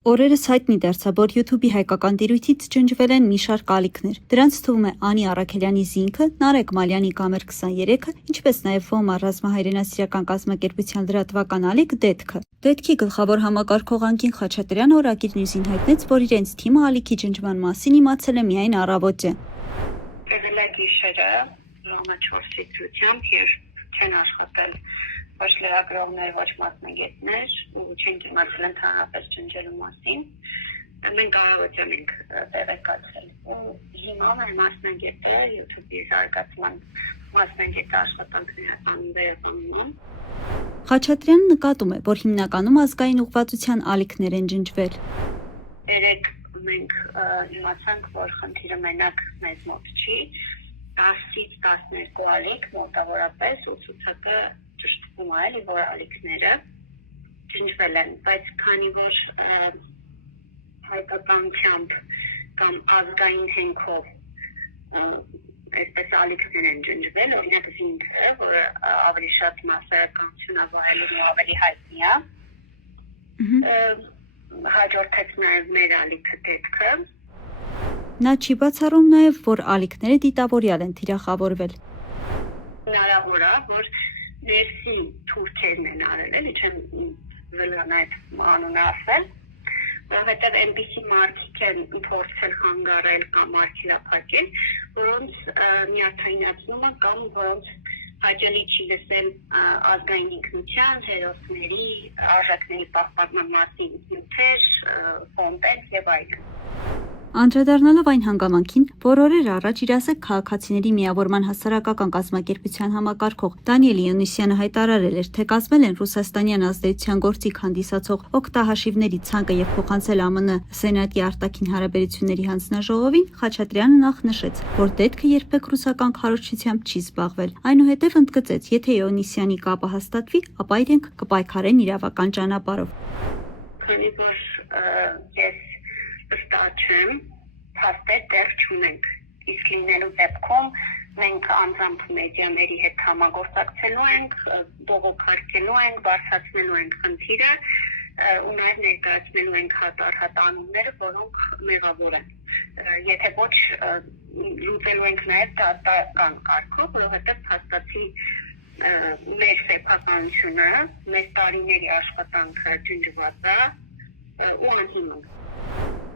Օրերս հայտնի դարձավ, որ YouTube-ի հայկական տիրույթից ջնջվել են մի շարք ալիքներ։ Դրանց թվում է Անի Առաքելյանի «Զինքը», Նարեկ Մալյանի «Կամեր 23-ը», ինչպես նաև ՈՄԱ ռազմահայրենասիրական կազմակերպության լրատվական ալիք «Դետքը»։ Դետքի գլխավոր համակարգող Անկին Խաչատրյանը Օրագիր Նյուզին հայտնեց, որ իրենց թիմը ալիքի ջնջման մասին իմացել է միայն առավոտյան։ Եղել է գիշերը ժամը 4-ից ցույցությամբ, երբ չեն աշխատել ոչ լրագրողներ, ոչ մասնագետներ, ու չենք իմացել ընդհանրապես ջնջելու մասին, մենք առավոտյան ենք տեղեկացել։ Ու հիմա մեր մասնագետը YouTube-ի զարգացման մասնագետ աշխատանքները անում։ Խաչատրյանն նկատում է, որ հիմնականում ազգային ուղղվածության ալիքներ են ջնջվել։ Երեկ մենք իմացանք, որ խնդիրը մենակ մեզ մոտ չի, 10-ից 12 ալիք մոտավորապես ու ցուցակը ճշտվում է, որ ալիքները ջնջվել են, բայց քանի որ հայկականությամբ կամ ազգային հենքով այսպես ալիքներ են ջնջվել, օրինակ զինքը, որը ավելի շատ մասսայականություն ավահելուն ու ավելի հայտնի է, հաջորդեց նաև մեր ալիքը դետքը։ Նա չի բացառում նաև, որ ալիքները դիտավորյալ են թիրախավորվել։ Հնարավոր է, որ ներսի թուրքերն են արել, էլի չեմ վլան այդ անունը ասել, որովհետև այնպիսի մարդիկ են փորձել խանգարել կամ արգելափակել, որոնց միաթայնացնում է կամ որոնց հաճելի չի լսել ազգային ինքնության, հերոսների, արժեքների պահպանման մասին նյութեր, կոնտենտ եւ այլն։ Անդրադառնալով այն հանգամանքին, որ օրեր առաջ «Իրասեք քաղաքացիների միավորման հասարակական կազմակերպության» համակարգող Դանիել Իոնիսյանը հայտարարել էր, թե կազմել են ռուսաստանյան ազդեցության գործիք հանդիսացող օգտահաշիվների ցանկը եւ փոխանցել ԱՄՆ Սենատի արտաքին հարաբերությունների հանձնաժողովին, Խաչատրյանը նախ նշեց, որ դետքը երբեք ռուսական քարոզչությամբ չի զբաղվել։ Այնուհետև ընդգծեց, եթե Իոնիսյանի կապը հաստատվի, ապա իրենք կպայքարեն իրավական ճանապարհով։ Քանի որ ես վստահ չեմ, փաստեր դեռ չունենք, իսկ լինելու դեպքում մենք անձամբ մեդիաների հետ համագործակցելու ենք, բողոքարկելու ենք, բարձրացնելու ենք խնդիրը ու նաև ներկայացնելու ենք հատ անունները, որոնք մեղավոր են։ Եթե ոչ, լուծելու ենք նաև դատական կարգով, որովհետև փաստացի մեր սեփականությունը, մեր տարիների աշխատանքը ջնջված է ու անհիմն։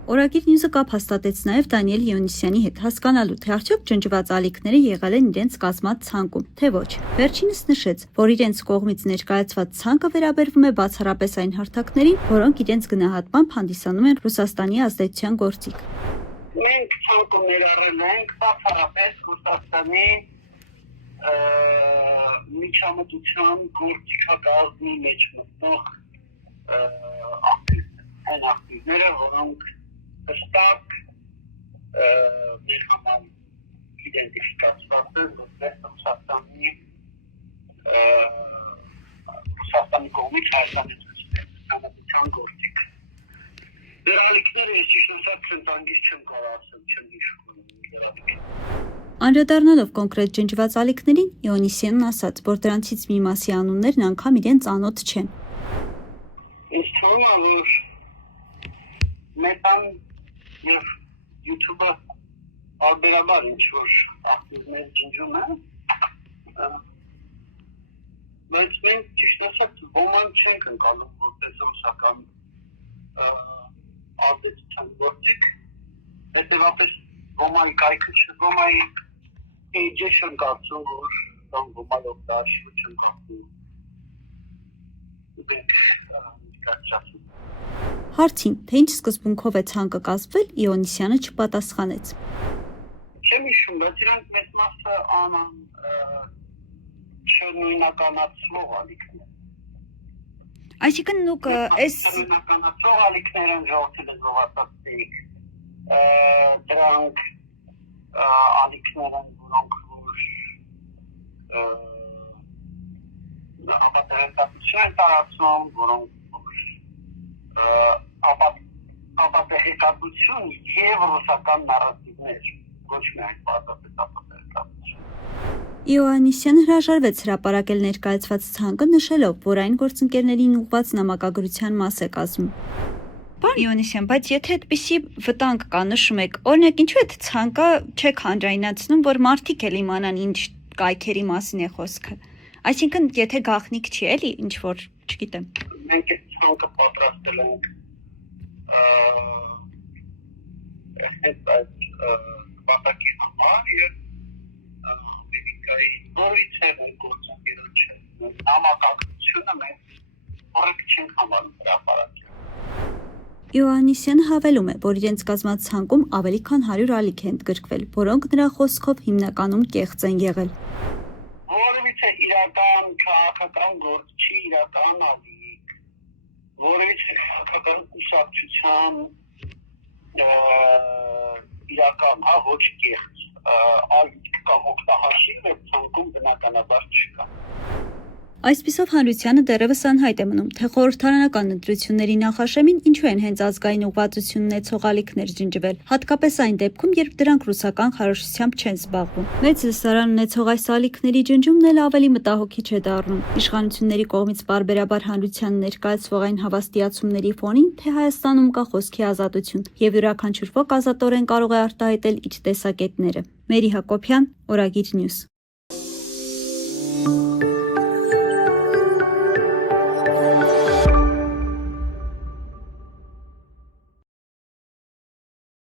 Օրագիր Նյուզը կապ հաստատեց նաև Դանիել Իոնիսյանի հետ, հասկանալու, թե արդյոք ջնջված ալիքները եղել են իրենց կազմած ցանկում, թե ոչ։ Վերջինս նշեց, որ իրենց կողմից ներկայացված ցանկը վերաբերվում է բացառապես այն հարթակներին, որոնք իրենց գնահատմամբ հանդիսանում են Ռուսաստանի ազդեցության գործիք։ Մենք ցանկը ներառել ենք բացառապես Ռուսաստանի միջամտության գործիքակազմի մեջ մտնող ակտիվները, որոնք հստակ մեր համար իդենտիֆիկացված են որպես Ռուսաստանի կողմից հայտարարության գործիք։ Դեր ալիքները ես ճիշտ ասած ցենտանգից չեմ կարող ասել, չեմ հիշում։ Անդրադառնալով կոնկրետ ջնջված ալիքներին, Իոնիսյանն ասաց, որ դրանցից մի մասի անուններն անգամ իրեն ծանոթ չեն։ Ինձ թվում է, որ Մետան և YouTube-ը բարբերաբար ինչ-որ ակտիվներ ջնջում է, բայց մենք ճիշտ ասած ոման չենք ընկալում որպես ռուսական ազդեցության գործիք, հետևապես ոմայի կայքը ոմայի էջը չեն կարծում, որ կամ ոմայի օգտահաշիվը չեն կարծում Հարցին, թե ինչ սկզբունքով է ցանկը կազմվել, Իոնիսյանը չպատասխանեց։ Չեմ հիշում, բայց իրանք մեծ մասը անան չնույնականացվող ալիքներ։ Այսինքն նուք այս նույնականացվող ալիքներ են ժողովրդի լեզվով դրանք ալիքներ են, որոնք ապատեղեկատվություն են տարածում, որոնք ապատեղեկատվություն և ռուսական նարատիվներ, ոչ միայն պարզապես ապատեղեկատվություն։ Իոաննիսյանը հրաժարվեց հրապարակել ներկայացված ցանկը, նշելով, որ այն գործընկերներին ուղղված նամակագրության մաս է կազմում։ Պարոն Իոնիսյան, բայց եթե այդպիսի վտանգ կա, նշում եք, օրինակ ինչու է ցանկա չեք հանրայնացնում, որ մարդիկ էլ իմանան ինչ կայքերի մասին է խոսքը։ Այսինքն, եթե գաղտնիք չի էլի, ինչ որ, չգիտեմ։ Մենք այս ցանկը պատրաստել ենք հետ այդ բանակի համար եւ Ամերիկայի նորից է գործընկերոջ համակարգությունը մենք առանց չենք համարում հրապարակել։ Իոաննիսյանը հավելում է, որ իրենց կազմած ցանկում ավելի քան 100 ալիք են ընդգրկվել, որոնք նրա խոսքով հիմնականում կեղծ են եղել։ Որևիցե իրական քաղաքական գործ չի իրական ալիք, որևիցե քաղաքական կուսակցության իրական, ոչ կեղծ ալիք կամ օգտահաշիվ է ցանկում բնականաբար չկա։ Այսպիսով հանրությանը դեռևս անհայտ է մնում, թե խորհրդարանական ընտրությունների նախաշեմին ինչու են հենց ազգային ուղղվածություն ունեցող ալիքներ ջնջվել, հատկապես այն դեպքում, երբ դրանք ռուսական քարոզչությամբ չեն զբաղվում։ Մեծ լսարան ունեցող այս ալիքների ջնջումն էլ ավելի մտահոգիչ է դառնում։ Իշխանությունների կողմից պարբերաբար հանրության ներկայացվող այն հավաստիացումների ֆոնին, թե Հայաստանում կա խոսքի ազատություն, եւ յուրաքանչյուր ոք ազատորեն կարող է արտահայտել իր տեսակետները։ Մերի Հակոբյան, Օրագիր Նյուզ։